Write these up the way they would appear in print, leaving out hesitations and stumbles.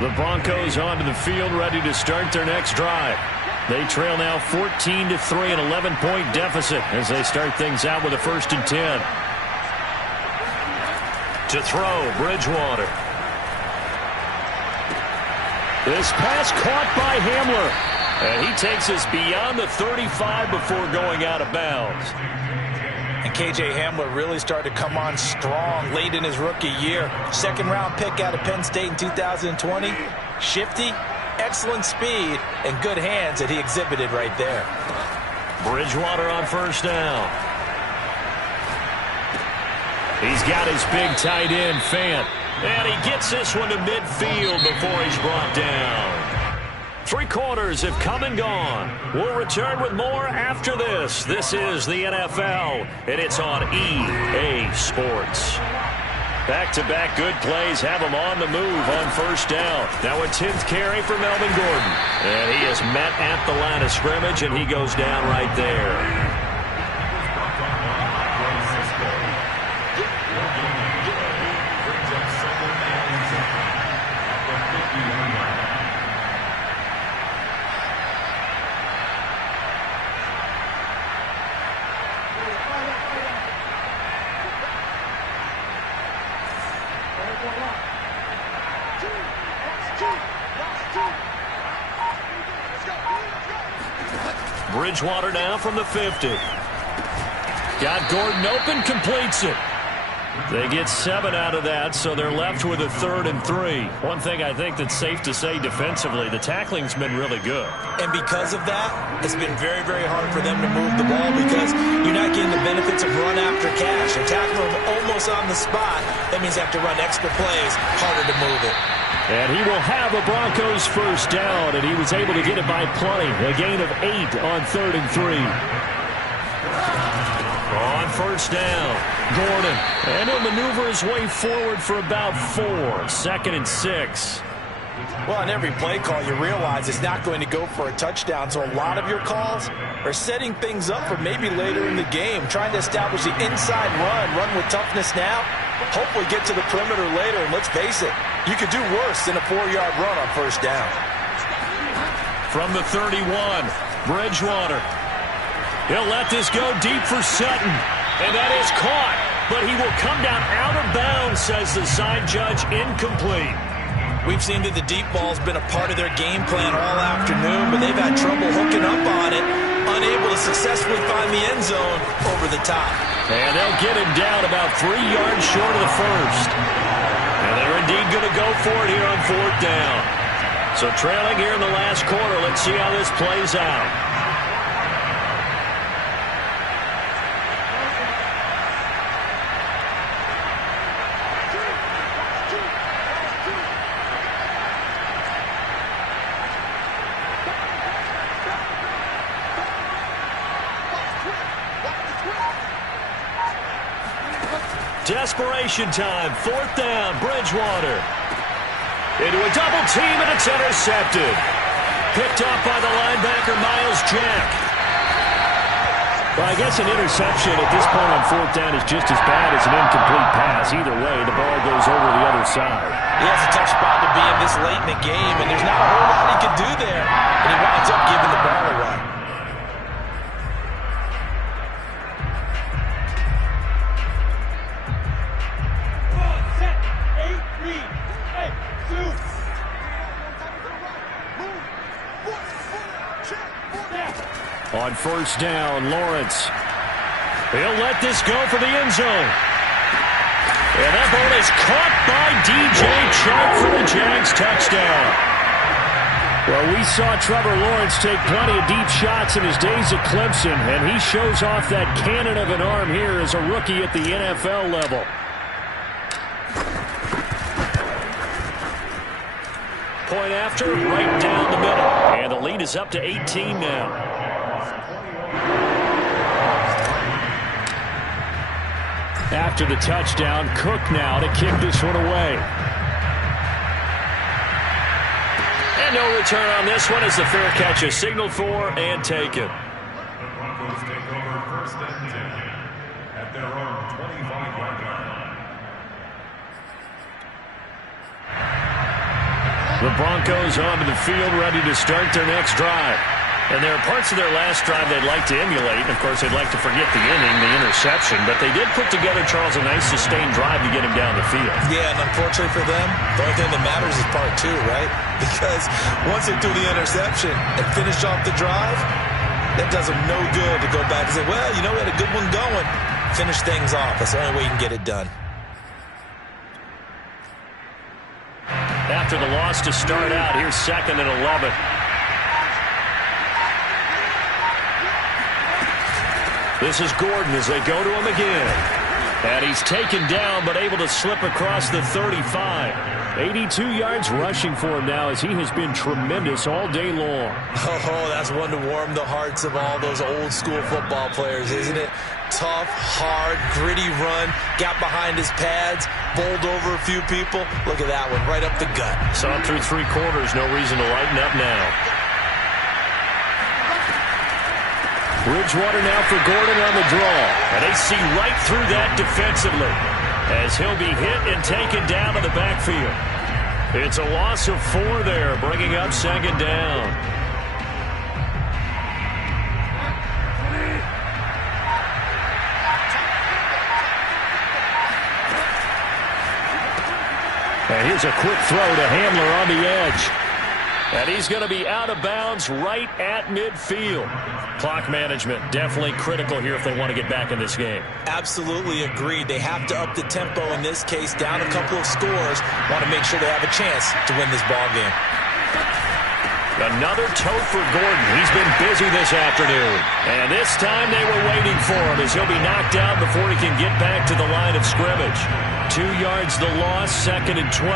The Broncos onto the field, ready to start their next drive. They trail now 14-3, an 11-point deficit as they start things out with a 1st and 10. To throw, Bridgewater. This pass caught by Hamler. And he takes us beyond the 35 before going out of bounds. And K.J. Hamler really started to come on strong late in his rookie year. 2nd-round pick out of Penn State in 2020. Shifty, excellent speed, and good hands that he exhibited right there. Bridgewater on 1st down. He's got his big tight end, Fant. And he gets this one to midfield before he's brought down. 3 quarters have come and gone. We'll return with more after this. This is the NFL, and it's on EA Sports. Back-to-back good plays have him on the move on 1st down. Now a 10th carry for Melvin Gordon. And he is met at the line of scrimmage, and he goes down right there. Bridgewater now from the 50. Got Gordon open, completes it. They get 7 out of that, so they're left with a 3rd and 3. One thing I think that's safe to say defensively, the tackling's been really good. And because of that, it's been very, very hard for them to move the ball because you're not getting the benefits of run after catch. They're tackling them almost on the spot. That means they have to run extra plays, harder to move it. And he will have a Broncos 1st down, and he was able to get it by plenty. A gain of 8 on 3rd and 3. On 1st down, Gordon. And he'll maneuver his way forward for about 4. 2nd and 6. Well, on every play call, you realize it's not going to go for a touchdown. So a lot of your calls are setting things up for maybe later in the game, trying to establish the inside run with toughness now, hopefully get to the perimeter later. And let's face it, you could do worse than a 4-yard run on 1st down. From the 31, Bridgewater. He'll let this go deep for Sutton. And that is caught. But he will come down out of bounds, says the side judge, incomplete. We've seen that the deep ball's been a part of their game plan all afternoon, but they've had trouble hooking up on it, unable to successfully find the end zone over the top. And they'll get him down about 3 yards short of the 1st. And they're indeed going to go for it here on 4th down. So trailing here in the last quarter, let's see how this plays out. Desperation time, 4th down, Bridgewater. Into a double team, and it's intercepted. Picked up by the linebacker, Miles Jack. Well, I guess an interception at this point on 4th down is just as bad as an incomplete pass. Either way, the ball goes over the other side. He has a tough spot to be in this late in the game, and there's not a whole lot he can do there. And he winds up giving the ball away. On 1st down, Lawrence. He'll let this go for the end zone. And that ball is caught by D.J. Chark for the Jags touchdown. Well, we saw Trevor Lawrence take plenty of deep shots in his days at Clemson, and he shows off that cannon of an arm here as a rookie at the NFL level. Point after, right down the middle. And the lead is up to 18 now. After the touchdown, Cook now to kick this one away. And no return on this one as the fair catch is signaled for and taken. Broncos take over 1st and 10 at their own 25-yard line. The Broncos onto the field, ready to start their next drive. And there are parts of their last drive they'd like to emulate. Of course, they'd like to forget the inning, the interception. But they did put together, Charles, a nice sustained drive to get him down the field. Yeah, and unfortunately for them, the only thing that matters is part two, right? Because once they threw the interception and finished off the drive, that does them no good to go back and say, well, you know, we had a good one going. Finish things off. That's the only way you can get it done. After the loss to start out, here's 2nd and 11. This is Gordon as they go to him again. And he's taken down but able to slip across the 35. 82 yards rushing for him now as he has been tremendous all day long. Oh, that's one to warm the hearts of all those old school football players, isn't it? Tough, hard, gritty run, got behind his pads, bowled over a few people. Look at that one, right up the gut. Saw it through 3 quarters, no reason to lighten up now. Bridgewater now for Gordon on the draw. And they see right through that defensively as he'll be hit and taken down to the backfield. It's a loss of 4 there, bringing up 2nd down. And here's a quick throw to Handler on the edge. And he's going to be out of bounds right at midfield. Clock management definitely critical here if they want to get back in this game. Absolutely agreed. They have to up the tempo in this case, down a couple of scores. Want to make sure they have a chance to win this ball game. Another tote for Gordon. He's been busy this afternoon. And this time they were waiting for him as he'll be knocked out before he can get back to the line of scrimmage. 2 yards the loss, 2nd and 12.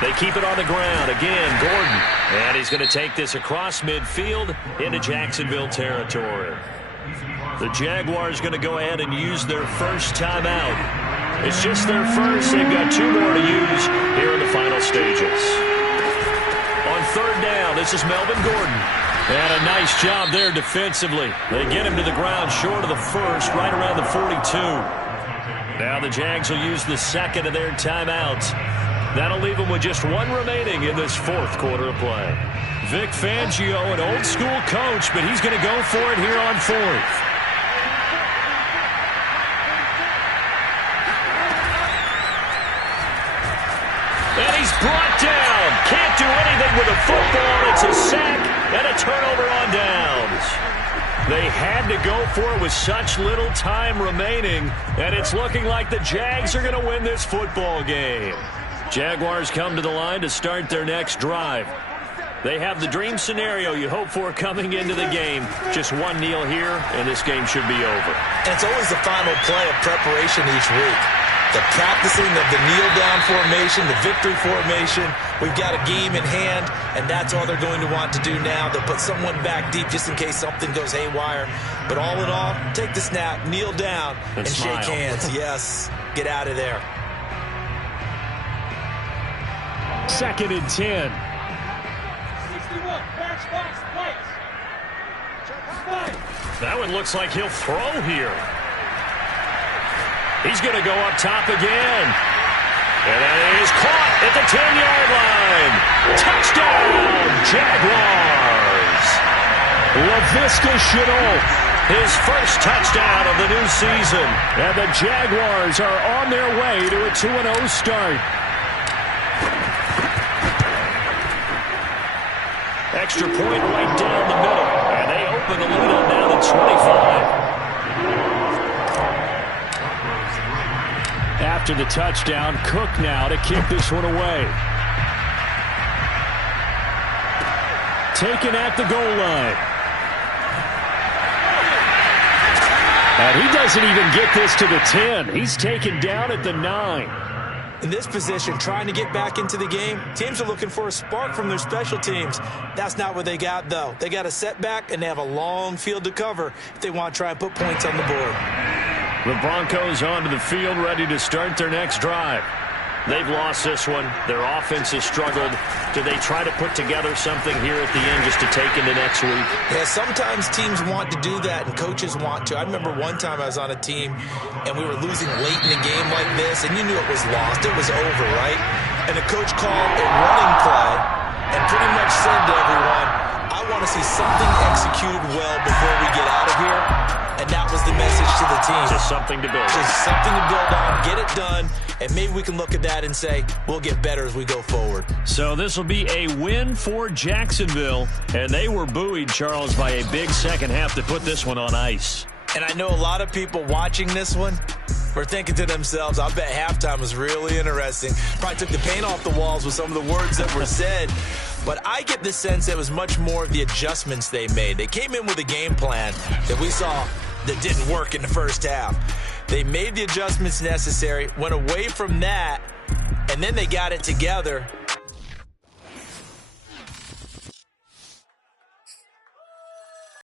They keep it on the ground. Again, Gordon. And he's going to take this across midfield into Jacksonville territory. The Jaguars going to go ahead and use their first timeout. It's just their first. They've got 2 more to use here in the final stages. On 3rd down, this is Melvin Gordon. And a nice job there defensively. They get him to the ground short of the first, right around the 42. Now the Jags will use the 2nd of their timeouts. That'll leave them with just 1 remaining in this 4th quarter of play. Vic Fangio, an old-school coach, but he's going to go for it here on 4th. And he's brought down. Can't do anything with the football. It's a sack and a turnover on downs. They had to go for it with such little time remaining, and it's looking like the Jags are going to win this football game. Jaguars come to the line to start their next drive. They have the dream scenario you hope for coming into the game. Just 1 kneel here, and this game should be over. And it's always the final play of preparation each week. The practicing of the kneel-down formation, the victory formation. We've got a game in hand, and that's all they're going to want to do now. They'll put someone back deep just in case something goes haywire. But all in all, take the snap, kneel down, and shake hands. Yes, get out of there. 2nd and 10. That one looks like he'll throw here. He's going to go up top again. And that is caught at the 10-yard line. Touchdown, Jaguars. Laviska Shenault, his first touchdown of the new season. And the Jaguars are on their way to a 2-0 start. Extra point right down the middle. And they open the lead up now to 25. After the touchdown, Cook now to kick this one away. Taken at the goal line. And he doesn't even get this to the 10. He's taken down at the 9. In this position, trying to get back into the game, teams are looking for a spark from their special teams. That's not what they got, though. They got a setback, and they have a long field to cover if they want to try and put points on the board. The Broncos onto the field, ready to start their next drive. They've lost this one. Their offense has struggled. Do they try to put together something here at the end just to take into next week? Yeah, sometimes teams want to do that and coaches want to. I remember one time I was on a team and we were losing late in a game like this, and you knew it was lost. It was over, right? And the coach called a running play and pretty much said to everyone, I want to see something executed well before we get out of here. And that was the message to the team. Just something to build on. Just something to build on, get it done, and maybe we can look at that and say, we'll get better as we go forward. So this will be a win for Jacksonville, and they were buoyed, Charles, by a big second half to put this one on ice. And I know a lot of people watching this one were thinking to themselves, I bet halftime was really interesting. Probably took the paint off the walls with some of the words that were said. But I get the sense it was much more of the adjustments they made. They came in with a game plan that we saw that didn't work in the first half. They made the adjustments necessary, went away from that, and then they got it together